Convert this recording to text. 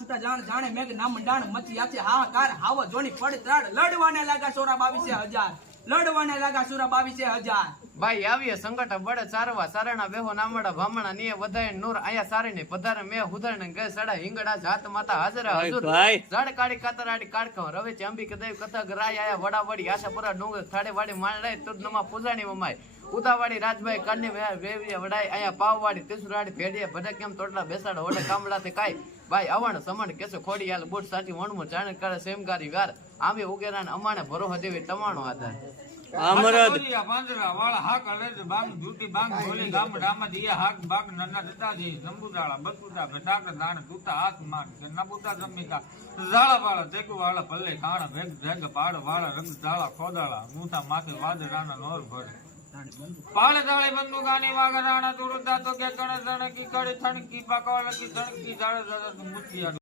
છૂટા જાણ જાણે મેઘ નામ ડાણ મચી આછે હાહાકાર હાવ જોની પડ ત્રાડ લડવાને લાગા સોરા 22,000 લડવાને લાગા સોરા 22,000 ભાઈ આવીએ સંગઠ બળે ચારવા સારણા બેહો નામડા ભામણા નીએ વધાય નૂર આયા સારીને પધારે મે હુદરને ગય સડા હિંગડા જાત માતા હાજરા હજુર જડ કાળી કાતરાડી કાળકો રવે ચાંબી કે દેવ કથા ગરાય આયા વડાવડી આશાપુરા ડુંગર થાડે વાડી માણડાય તુદનમાં પૂજાણી મમાય ઉતાવાડી રાજભાઈ કાની વેવી વડાય આયા પાવવાડી ત્રિસુરાડી ભેડીએ ભડે કેમ તોટલા બેસાડો ઓડે કામલાથી કાઈ ભાઈ આવણ સમણ કેસો ખોડી હાલ બુટ સાચી વણમું જાણ કરે સેમગારી વાર આમે ઉગેરા ને અમાણે ભરોહ દેવી તમાણો આધાર અમરદ પાંજરા વાળા હાક અલજ બાંગ જૂટી બાંગ બોલી ગામ ડામા દિયા હાક બાગ નન્ના દતાજી સંબુદાળા બતુતા ભટાક દાણ તુતા આસમાન કે નબુતા જમીતા ઝાળા વાળા તેકુ વાળા પલ્લે કાણા ભેગ ભેગ પાડ વાળા રંગ ઝાળા ખોદાળા મૂઠા માથે વાદળાના નોર ભરે પાળે દાળે બંદુ ગાની વાગરાણા તુરતા તો કે કણ જણકી કડે થણકી પાકવાલકી થણકી ઝાળ ઝાળ મુઠિયા